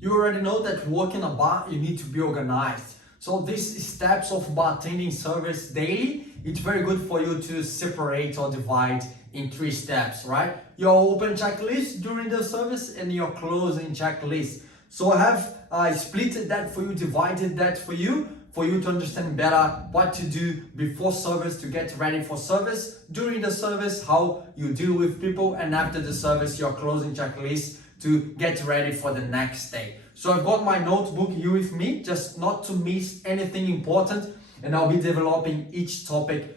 You already know that working a bar, you need to be organized. So these steps of bartending service daily, it's very good for you to separate or divide in 3 steps, right? Your open checklist during the service and your closing checklist. So I have split that for you, divided that for you to understand better what to do before service to get ready for service, during the service, how you deal with people, and after the service, your closing checklist to get ready for the next day. So I've got my notebook here with me, just not to miss anything important, and I'll be developing each topic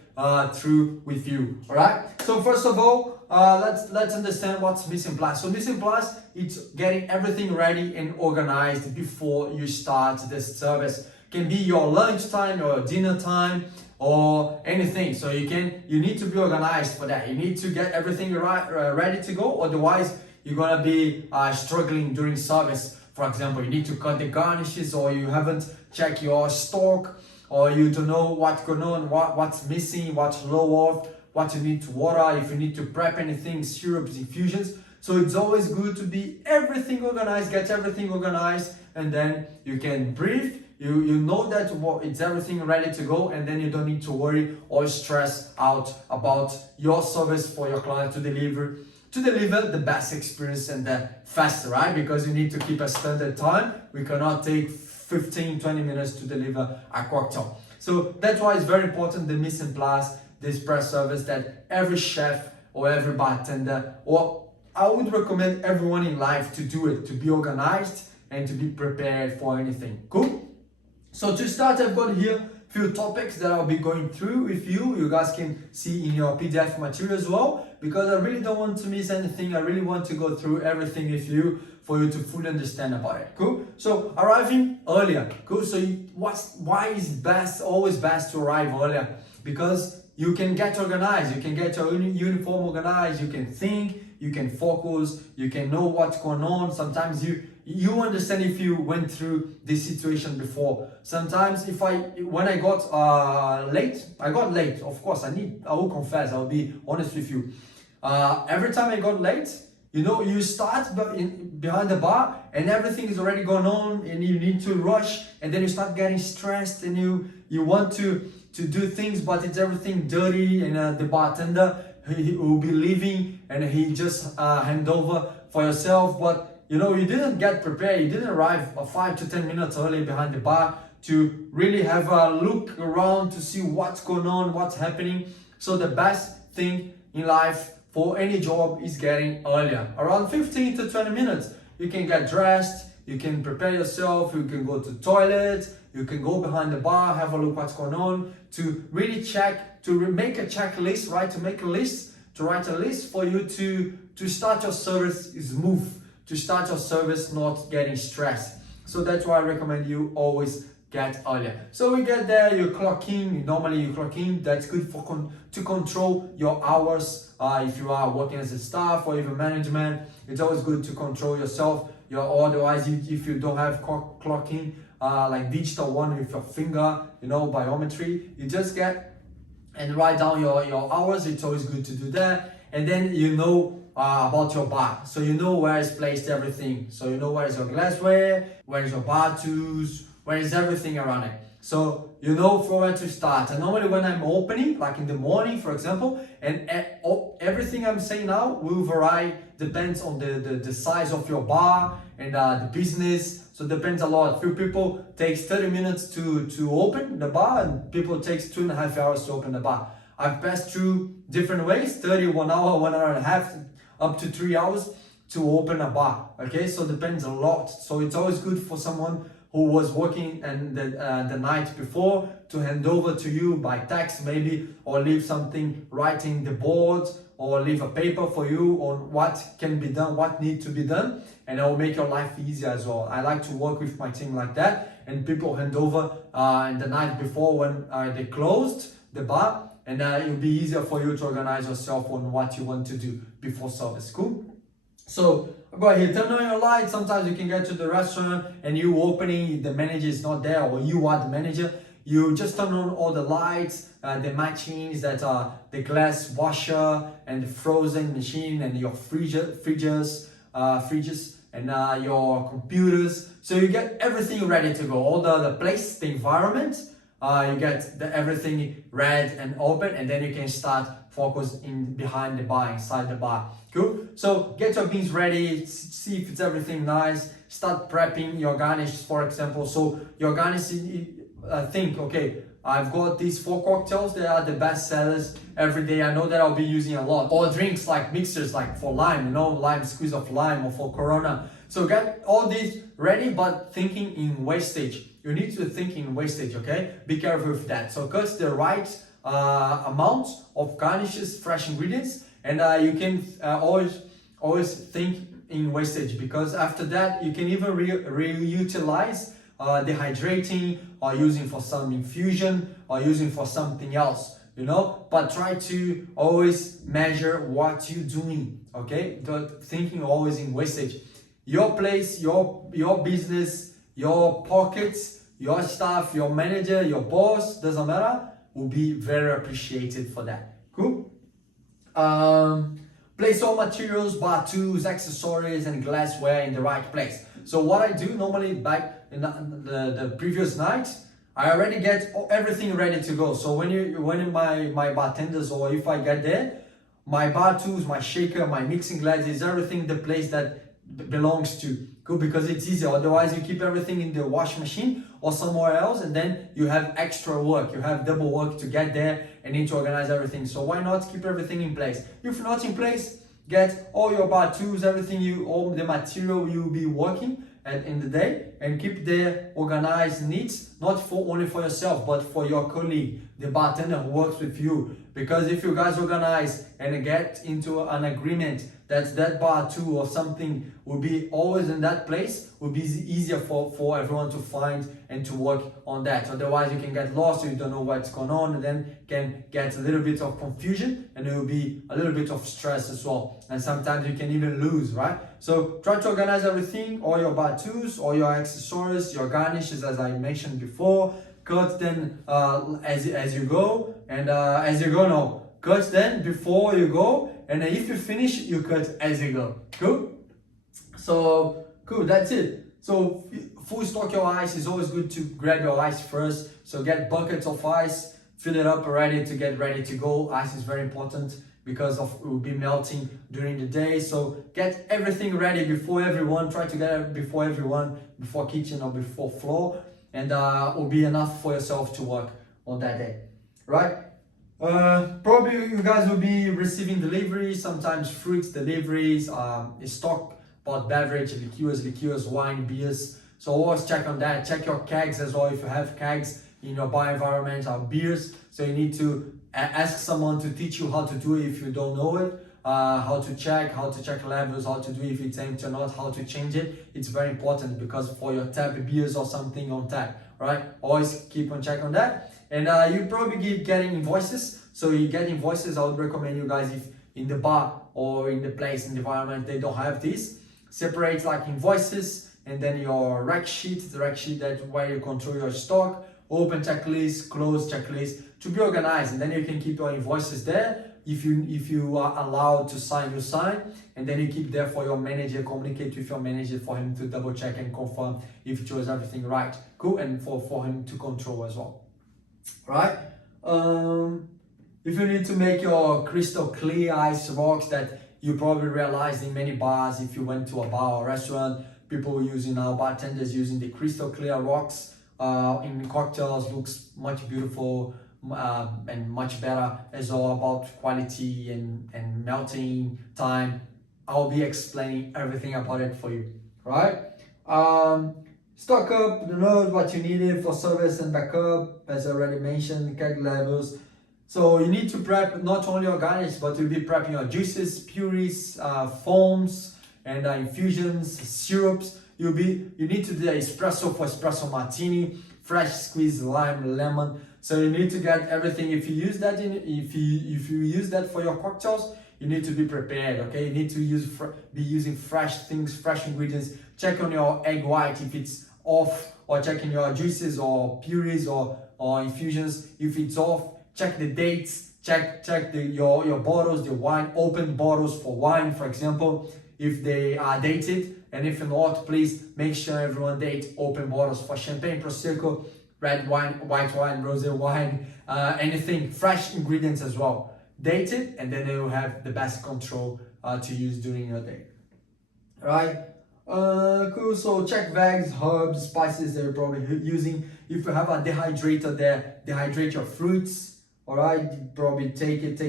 through with you. All right. So first of all, let's understand what's mise en place. So mise en place, it's getting everything ready and organized before you start this service. Can be your lunch time or dinner time or anything. So you need to be organized for that. You need to get everything ready to go. Otherwise, you're gonna be struggling during service. For example, you need to cut the garnishes, or you haven't checked your stock, or you don't know what's going on, what's missing, what's low of, what you need to water, if you need to prep anything, syrups, infusions. So it's always good to be everything organized, get everything organized, and then you can breathe. You know that it's everything ready to go, and then you don't need to worry or stress out about your service for your client to deliver the best experience and the faster, right? Because you need to keep a standard time. We cannot take 15-20 minutes to deliver a cocktail. So that's why it's very important, the mise en place, this press service, that every chef or every bartender, or I would recommend everyone in life to do it, to be organized and to be prepared for anything. Cool? So to start, I've got here a few topics that I'll be going through with you. You guys can see in your PDF material as well, because I really don't want to miss anything. I really want to go through everything with you for you to fully understand about it. Cool? So arriving earlier. Cool? So why is always best to arrive earlier? Because you can get organized, you can get your uniform organized, you can think, you can focus, you can know what's going on. Sometimes you understand if you went through this situation before. Sometimes when I got late, of course, I will confess, I'll be honest with you. Every time I got late, you start behind the bar and everything is already going on and you need to rush, and then you start getting stressed and you want to do things, but it's everything dirty, and the bartender, he will be leaving and he just hand over for yourself. But you didn't get prepared, you didn't arrive 5 to 10 minutes early behind the bar to really have a look around to see what's going on, what's happening. So the best thing in life for any job is getting earlier, around 15 to 20 minutes. You can get dressed, you can prepare yourself, you can go to the toilet, you can go behind the bar, have a look what's going on, to really check, to make a checklist, right? To make a list, to write a list for you to start your service smooth, to start your service not getting stressed. So that's why I recommend you always get earlier. So we get there, you clock in, normally you clock in, that's good to control your hours. If you are working as a staff or even management, it's always good to control yourself. Otherwise, if you don't have clock in, like digital one with your finger, biometry, you just get and write down your hours. It's always good to do that. And then about your bar, so where is placed everything. So where is your glassware, where is your bar tools, where is everything around it. So from where to start. And normally when I'm opening, like in the morning, for example, and everything I'm saying now will vary, depends on the size of your bar and the business. So depends a lot. Few people takes 30 minutes to open the bar, and people takes 2.5 hours to open the bar. I've passed through different ways, 30, 1 hour, 1 hour and a half, up to 3 hours to open a bar. Okay, so depends a lot. So it's always good for someone who was working and the night before to hand over to you by text maybe, or leave something writing the board, or leave a paper for you on what can be done, what needs to be done, and it will make your life easier as well. I like to work with my team like that, and people hand over in the night before when they closed the bar, and it will be easier for you to organize yourself on what you want to do before service. Cool? So go ahead, turn on your lights. Sometimes you can get to the restaurant and you opening, the manager is not there, or you are the manager. You just turn on all the lights, the machines that are the glass washer and the frozen machine and your fridges and your computers. So you get everything ready to go, all the place, the environment, you get everything red and open, and then you can start focus in behind the bar, inside the bar. Cool. So get your beans ready, see if it's everything nice, start prepping your garnish, for example. So your garnish, think, okay, I've got these 4 cocktails that are the best sellers every day. I know that I'll be using a lot. Or drinks like mixers, like for lime, you know, lime, squeeze of lime, or for Corona. So get all these ready, but thinking in wastage. You need to think in wastage, okay? Be careful with that. So cut the right amount of garnishes, fresh ingredients, and you can always think in wastage, because after that you can even reutilize dehydrating, or using for some infusion, or using for something else, you know. But try to always measure what you're doing, okay? Thinking always in wastage. Your place, your business, your pockets, your staff, your manager, your boss, doesn't matter, will be very appreciated for that. Cool. Place all materials, bar tools, accessories, and glassware in the right place. So what I do normally, back in the previous night, I already get everything ready to go. So when my bartenders, or if I get there, my bar tools, my shaker, my mixing glasses, everything in the place that belongs to. Cool, because it's easier. Otherwise you keep everything in the wash machine or somewhere else, and then you have extra work, you have double work to get there and need to organize everything. So why not keep everything in place? If not in place, get all your bar tools, everything, all the material you'll be working in the day, and keep the organized needs, not only for yourself, but for your colleague, the bartender who works with you. Because if you guys organize and get into an agreement that bar tool or something will be always in that place, will be easier for everyone to find and to work on that. Otherwise you can get lost, you don't know what's going on, and then can get a little bit of confusion, and it will be a little bit of stress as well, and sometimes you can even lose, right? So try to organize everything, all your bar tools, all your accessories, your garnishes, as I mentioned before. Cut them as you go, and as you go, no, cut them before you go, and then if you finish, you cut as you go. Cool. So cool, that's it. So full stock your ice. Is always good to grab your ice first. So get buckets of ice, fill it up ready to go. Ice is very important because it will be melting during the day. So get everything ready before everyone. Try to get it before everyone, before kitchen or before floor, and will be enough for yourself to work on that day, right? Probably you guys will be receiving deliveries, sometimes fruits deliveries, stock, bought beverage, liqueurs, wine, beers. So always check on that. Check your kegs as well, if you have kegs in your bar environment, or beers. So you need to ask someone to teach you how to do it if you don't know it. How to check levels, how to do if it's empty or not, how to change it. It's very important, because for your tap beers or something on tap, right? Always keep on check on that. And you probably keep getting invoices. So you get invoices. I would recommend you guys, if in the bar or in the place, in the environment, they don't have this, separate like invoices, and then your rack sheet, the rack sheet that where you control your stock, open checklist, close checklist, to be organized. And then you can keep your invoices there. If you are allowed to sign, you sign, and then you keep there for your manager. Communicate with your manager for him to double check and confirm if you chose everything right. Cool. And for him to control as well, right? If you need to make your crystal clear ice rocks, that you probably realized in many bars, if you went to a bar or restaurant, people using now, bartenders using the crystal clear rocks in cocktails, looks much beautiful. And much better as well, about quality and melting time. I'll be explaining everything about it for you, right? Stock up the note, what you needed for service and backup, as I already mentioned, keg levels. So you need to prep not only your garnish, but you'll be prepping your juices, purees, foams, and infusions, syrups. You need to do espresso for espresso martini, fresh squeezed lime, lemon. So you need to get everything. If you use that if you use that for your cocktails, you need to be prepared. Okay, you need to be using fresh things, fresh ingredients. Check on your egg white if it's off, or checking your juices or purees or infusions if it's off. Check the dates. Check your bottles, the wine, open bottles for wine, for example, if they are dated, And if not, please make sure everyone date open bottles for champagne, prosecco, red wine, white wine, rosé wine, anything, fresh ingredients as well. Date it, and then you will have the best control to use during your day. Right? Cool. So check vegs, herbs, spices that you're probably using. If you have a dehydrator there, dehydrate your fruits. All right, probably take it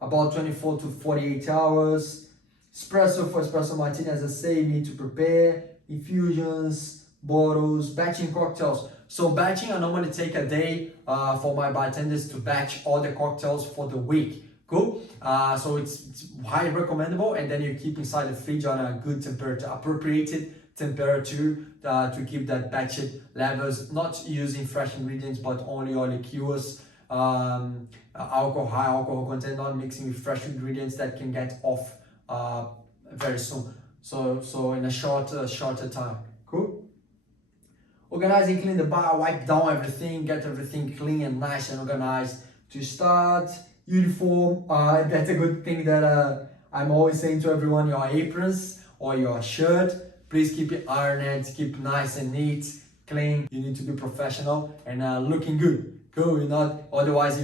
about 24 to 48 hours. Espresso for espresso martini, as I say, you need to prepare infusions, bottles, batching cocktails. So batching, I normally take a day for my bartenders to batch all the cocktails for the week. Cool. So it's highly recommendable, and then you keep inside the fridge on a good temperature, appropriated temperature to keep that batched levels, not using fresh ingredients but only oil liqueurs, alcohol, high alcohol content, not mixing with fresh ingredients that can get off very soon. So in a shorter time. Cool. Organize and clean the bar, wipe down everything, get everything clean and nice and organized to start. Uniform, that's a good thing that I'm always saying to everyone, your aprons or your shirt, please keep it ironed, keep nice and neat, clean. You need to be professional and looking good. Cool, you not, otherwise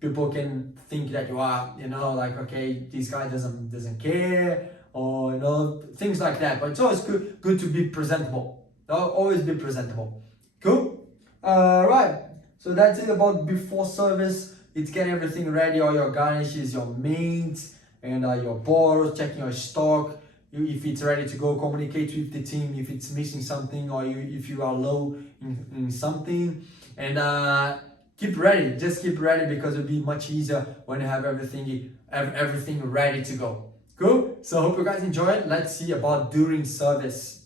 people can think that you are, like, okay, this guy doesn't care, or things like that. But it's always good to be presentable. Always be presentable. Cool. Right. So that's it about before service. It's getting everything ready, all your garnishes, your mint, and your bottles, checking your stock. If it's ready to go, communicate with the team if it's missing something, or if you are low in something. And keep ready, just keep ready, because it'll be much easier when you have everything ready to go. Cool? So I hope you guys enjoy it. Let's see about during service.